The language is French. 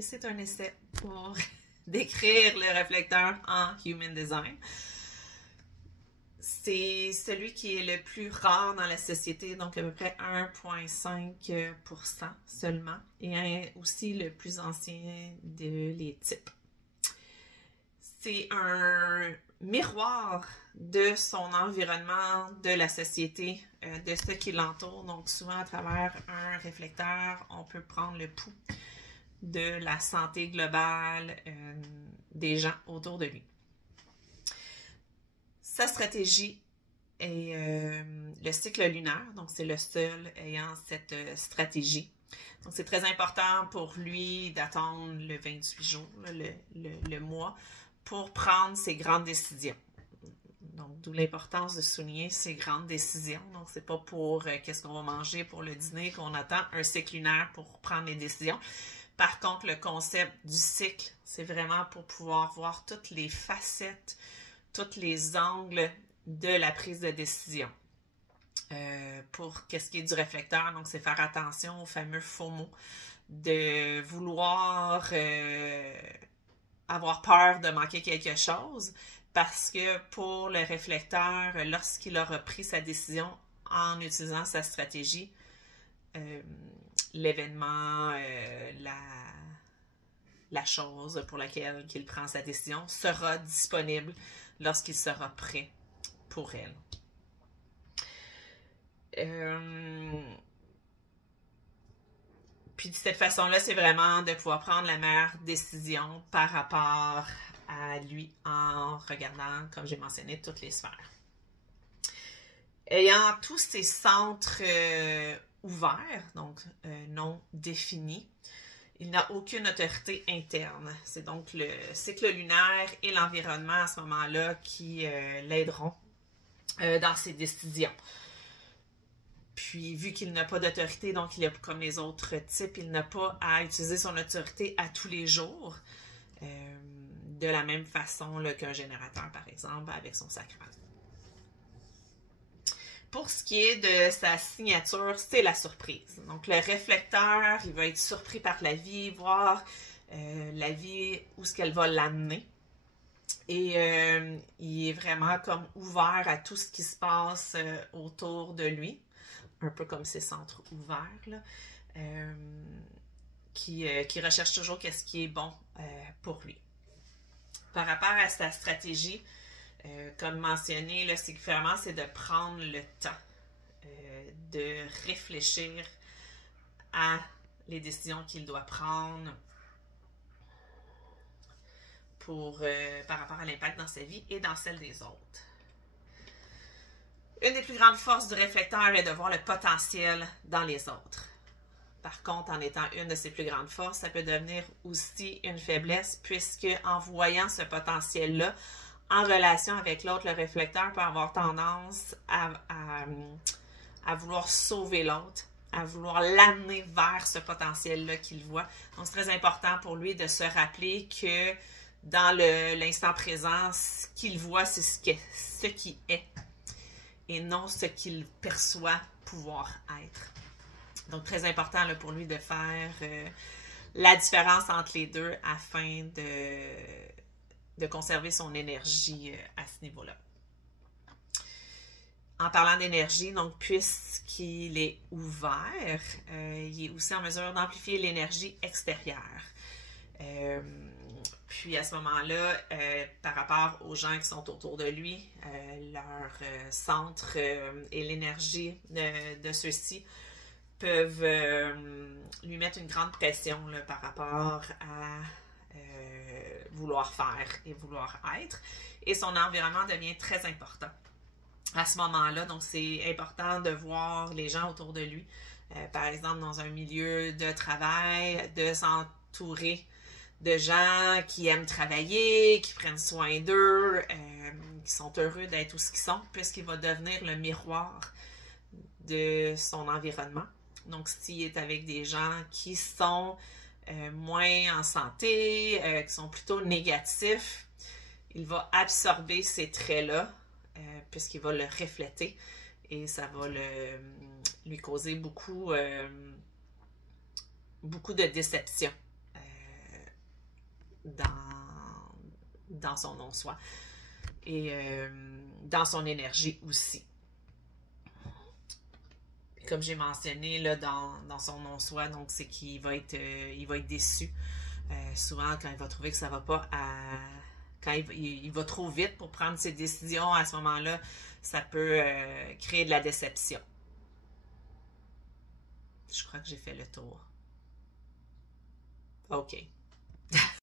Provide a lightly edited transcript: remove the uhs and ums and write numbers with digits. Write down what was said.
et c'est un essai pour décrire le réflecteur en Human Design. C'est celui qui est le plus rare dans la société, donc à peu près 1,5% seulement, et aussi le plus ancien les types. C'est un miroir de son environnement, de la société, de ce qui l'entoure. Donc souvent à travers un réflecteur, on peut prendre le pouls de la santé globale des gens autour de lui. Sa stratégie est le cycle lunaire, donc c'est le seul ayant cette stratégie. Donc c'est très important pour lui d'attendre le 28 jours, le mois, pour prendre ses grandes décisions. Donc d'où l'importance de souligner ces grandes décisions. Donc c'est pas pour qu'est-ce qu'on va manger pour le dîner qu'on attend un cycle lunaire pour prendre les décisions. Par contre, le concept du cycle, c'est vraiment pour pouvoir voir toutes les facettes, tous les angles de la prise de décision. Pour qu'est-ce qui est du réflecteur, donc c'est faire attention aux fameux FOMO, de vouloir avoir peur de manquer quelque chose, parce que pour le réflecteur, lorsqu'il aura pris sa décision en utilisant sa stratégie, l'événement, la chose pour laquelle il prend sa décision sera disponible lorsqu'il sera prêt pour elle. Puis de cette façon-là, c'est vraiment de pouvoir prendre la meilleure décision par rapport à lui en regardant, comme j'ai mentionné, toutes les sphères. Ayant tous ces centres ouverts, donc non définis, il n'a aucune autorité interne. C'est donc le cycle lunaire et l'environnement à ce moment-là qui l'aideront dans ses décisions. Puis, vu qu'il n'a pas d'autorité, donc il est comme les autres types, il n'a pas à utiliser son autorité à tous les jours, de la même façon qu'un générateur, par exemple, avec son sacral. Pour ce qui est de sa signature, c'est la surprise. Donc, le réflecteur, il va être surpris par la vie, voir la vie, où est-ce qu'elle va l'amener. Et il est vraiment comme ouvert à tout ce qui se passe autour de lui. Un peu comme ces centres ouverts, là, qui recherche toujours qu'est-ce qui est bon pour lui. Par rapport à sa stratégie, comme mentionné, là, c'est vraiment de prendre le temps de réfléchir à les décisions qu'il doit prendre par rapport à l'impact dans sa vie et dans celle des autres. Une des plus grandes forces du réflecteur est de voir le potentiel dans les autres. Par contre, en étant une de ses plus grandes forces, ça peut devenir aussi une faiblesse, puisque en voyant ce potentiel-là, en relation avec l'autre, le réflecteur peut avoir tendance à vouloir sauver l'autre, à vouloir l'amener vers ce potentiel-là qu'il voit. Donc, c'est très important pour lui de se rappeler que dans l'instant présent, ce qu'il voit, c'est ce qui est, et non ce qu'il perçoit pouvoir être. Donc, très important là, pour lui de faire la différence entre les deux afin de conserver son énergie à ce niveau-là. En parlant d'énergie, donc puisqu'il est ouvert, il est aussi en mesure d'amplifier l'énergie extérieure. Puis à ce moment-là, par rapport aux gens qui sont autour de lui, leur centre et l'énergie de ceux-ci peuvent lui mettre une grande pression là, par rapport à vouloir faire et vouloir être. Et son environnement devient très important à ce moment-là. Donc, c'est important de voir les gens autour de lui. Par exemple, dans un milieu de travail, de s'entourer de gens qui aiment travailler, qui prennent soin d'eux, qui sont heureux d'être où ils sont, puisqu'il va devenir le miroir de son environnement. Donc, s'il est avec des gens qui sont moins en santé, qui sont plutôt négatifs, il va absorber ces traits-là, puisqu'il va le refléter, et ça va lui causer beaucoup de déception dans son non-soi et dans son énergie aussi. Comme j'ai mentionné là, dans son non-soi, donc c'est qu'il va être déçu. Souvent, quand il va trouver que ça va pas quand il va trop vite pour prendre ses décisions, à ce moment-là, ça peut créer de la déception. Je crois que j'ai fait le tour. OK.